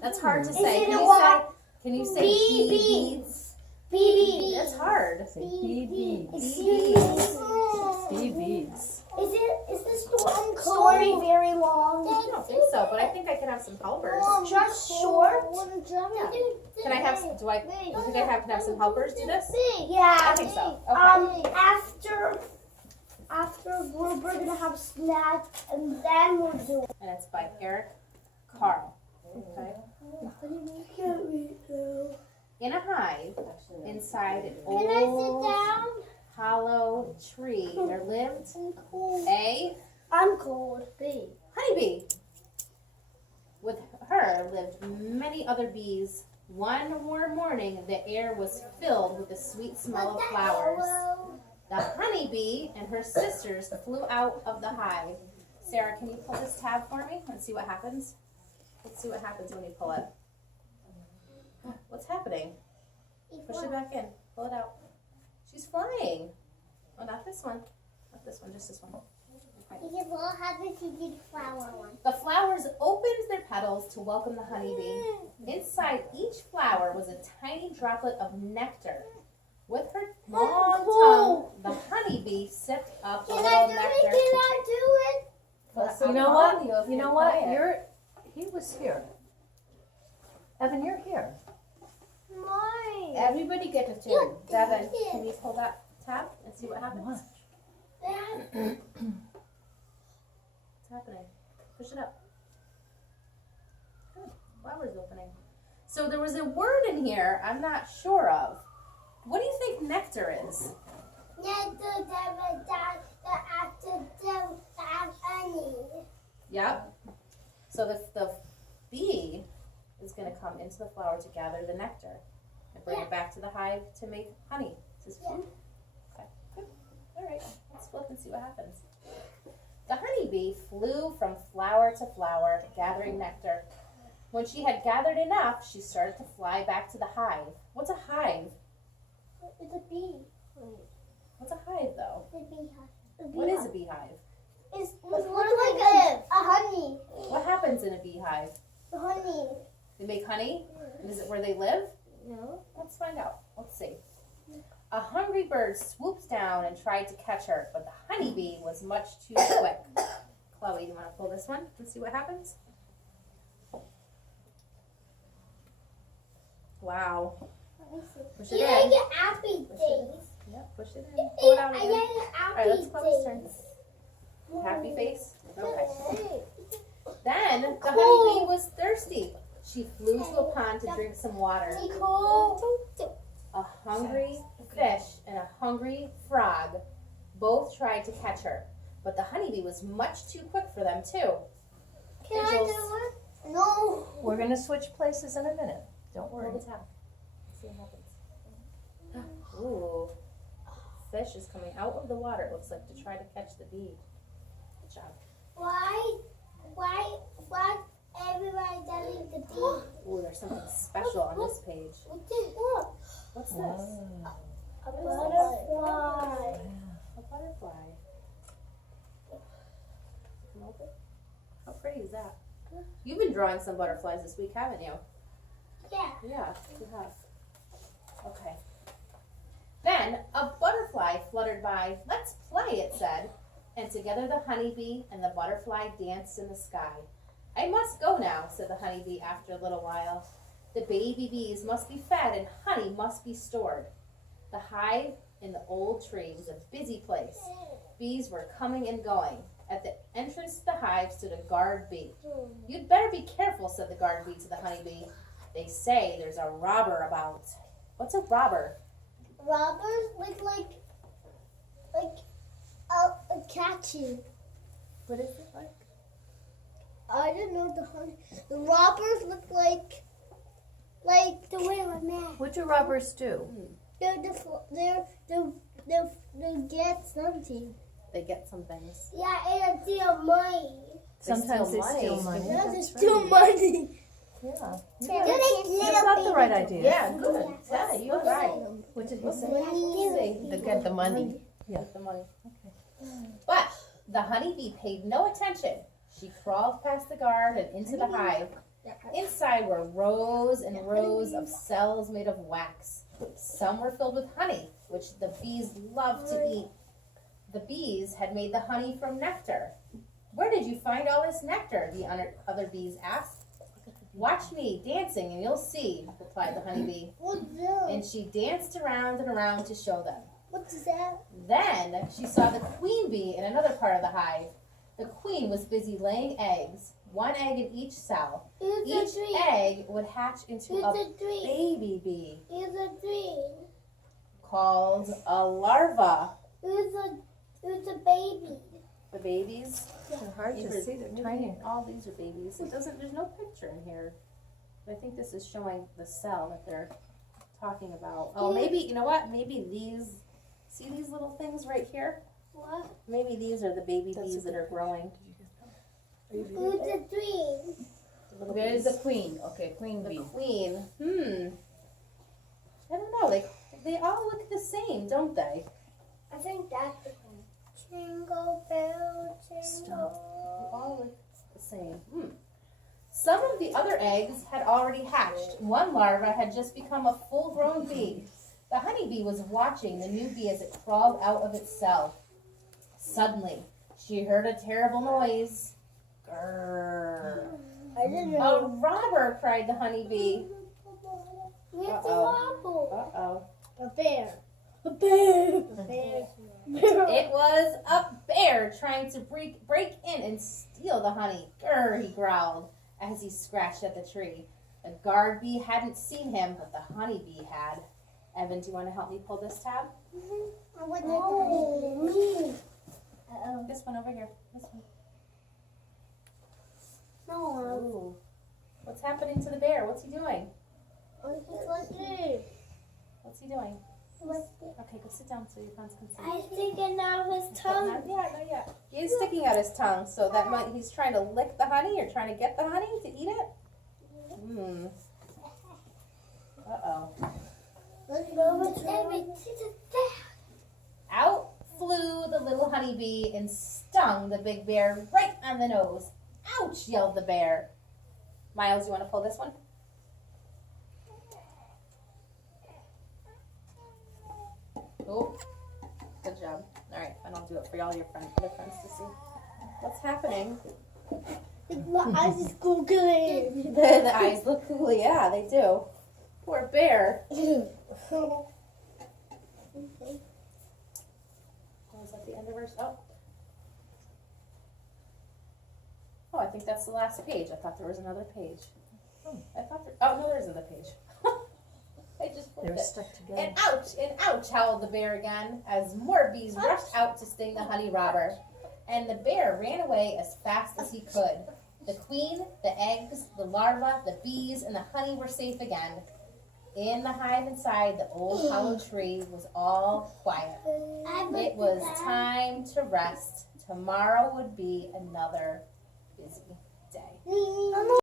That's hard to Is say. it Can a you what? say? Can you say Bee bees? Bee. That's hard. Say bee Excuse me. bees. Is this story very long? I don't think so, but I think I can have some helpers. Just short? Can I have? You think I can have some helpers do this? Yeah. I think so. Okay. After we're gonna have snacks and then we'll do. And it's by Eric Carl. Okay. In a hive, inside an Can I sit old down? hollow tree, there lived a I'm cold. honeybee. With her lived many other bees. One warm morning, the air was filled with the sweet smell of flowers. The honeybee and her sisters flew out of the hive. Sarah, can you pull this tab for me and see what happens? Let's see what happens when you pull it. What's happening? Push it back in. Pull it out. She's flying. Oh, not this one. Not this one, just this one. Okay. What happens if you did flower one? The flowers opened their petals to welcome the honeybee. Inside each flower was a tiny droplet of nectar. With her long tongue, the honeybee sipped up a little nectar. Can I do it? You know what? You know what? He was here. Evan, you're here. Mine. Everybody get a turn. Devin, can you pull that tab and see what happens? Watch. What's happening? Push it up. Good. Flowers opening. So there was a word in here I'm not sure of. What do you think nectar is? Yep. So the bee is going to come into the flower to gather the nectar and bring it back to the hive to make honey. This is food. Okay, good. All right, let's flip and see what happens. The honeybee flew from flower to flower, gathering nectar. When she had gathered enough, she started to fly back to the hive. What's a hive? It's a bee. What's a hive, though? It's a beehive. What is a beehive? It looks like a honey. What happens in a beehive? The honey. They make honey? And is it where they live? No. Let's find out. Let's see. A hungry bird swooped down and tried to catch her, but the honeybee was much too quick. Chloe, you want to pull this one and see what happens? Wow. Push it in. get happy days. Yep, push it in. Pull it out again. get All happy right, let's Chloe's turn. days. Happy face? Okay. Then the honeybee was thirsty. She flew to a pond to drink some water. A hungry fish and a hungry frog both tried to catch her, but the honeybee was much too quick for them too. Can I do it? No. We're going to switch places in a minute. Don't worry. Pull the tab. See what happens. Ooh. Fish is coming out of the water, it looks like, to try to catch the bee. Good job. Why everybody doesn't the bee? Ooh, there's something special on this page. What's this? Wow. A butterfly. A butterfly. Can I open? How pretty is that? You've been drawing some butterflies this week, haven't you? Yeah. Yeah, you have. Okay. Then a butterfly fluttered by. Let's play, it said. And together the honeybee and the butterfly danced in the sky. I must go now, said the honeybee after a little while. The baby bees must be fed and honey must be stored. The hive in the old tree was a busy place. Bees were coming and going. At the entrance to the hive stood a guard bee. You'd better be careful, said the guard bee to the honeybee. They say there's a robber about. What's a robber? Robbers look like a catchy. What is it like? I don't know the robbers look like the way I'm at. What do robbers do? They get something. They get some things. Yeah, and steal money. Sometimes they steal money. Yeah, they That's steal right. money. Yeah. You You got the right idea. Yeah, good. Yeah, you're right. What did he say? Money. They get the money. Yeah. Get the money. But the honeybee paid no attention. She crawled past the guard and into the hive. Inside were rows and rows of cells made of wax. Some were filled with honey, which the bees loved to eat. The bees had made the honey from nectar. Where did you find all this nectar? The other bees asked. Watch me dancing and you'll see, replied the honeybee. What's that? And she danced around and around to show them. What's that? Then she saw the queen bee in another part of the hive. The queen was busy laying eggs, one egg in each cell. Each egg would hatch into a baby bee Here's a dream. called a larva. Here's a baby. The babies, They're hard to see, they're tiny. all these are babies. There's no picture in here. But I think this is showing the cell that they're talking about. Oh, maybe, you know what? Maybe these, see these little things right here? What? Maybe these are the baby bees that are growing. Here's a dream. Where is the queen? Okay, queen bee. Queen. I don't know. They all look the same, don't they? I think that's the one. Jingle bell, jingle. They all look the same. Some of the other eggs had already hatched. One larva had just become a full-grown bee. The honeybee was watching the new bee as it crawled out of its cell. Suddenly, she heard a terrible noise. Grrr. I didn't A know. robber, cried the honeybee. Where's the Uh-oh. apple? Uh-oh. A bear. A bear. A bear. It was a bear trying to break in and steal the honey. Grr, he growled as he scratched at the tree. The guard bee hadn't seen him, but the honeybee had. Evan, do you want to help me pull this tab? I want me. Uh-oh. This one over here. This one. No. Ooh. What's happening to the bear? What's he doing? What's it? What's he doing? What's it? Okay, go sit down so your friends can see. I think it now his tongue. Not yet. He's sticking out his tongue, so that might he's trying to lick the honey or trying to get the honey to eat it. Uh-oh. Let's go with everything. Out flew the little honeybee and stung the big bear right on the nose. Ouch, yelled the bear. Miles, you want to pull this one? Oh, good job. All right, and I'll do it for all your other friends to see. What's happening? My eyes is googling. The eyes look cool. Yeah, they do. Poor bear. Oh, is that the end of our Oh, I think that's the last page. I thought there was another page. No, there's another page. I just flipped They're it. stuck together. And ouch, howled the bear again as more bees rushed out to sting the honey robber. And the bear ran away as fast as he could. The queen, the eggs, the larva, the bees, and the honey were safe again. In the hive inside, the old hollow tree was all quiet. It was time to rest. Tomorrow would be another busy day.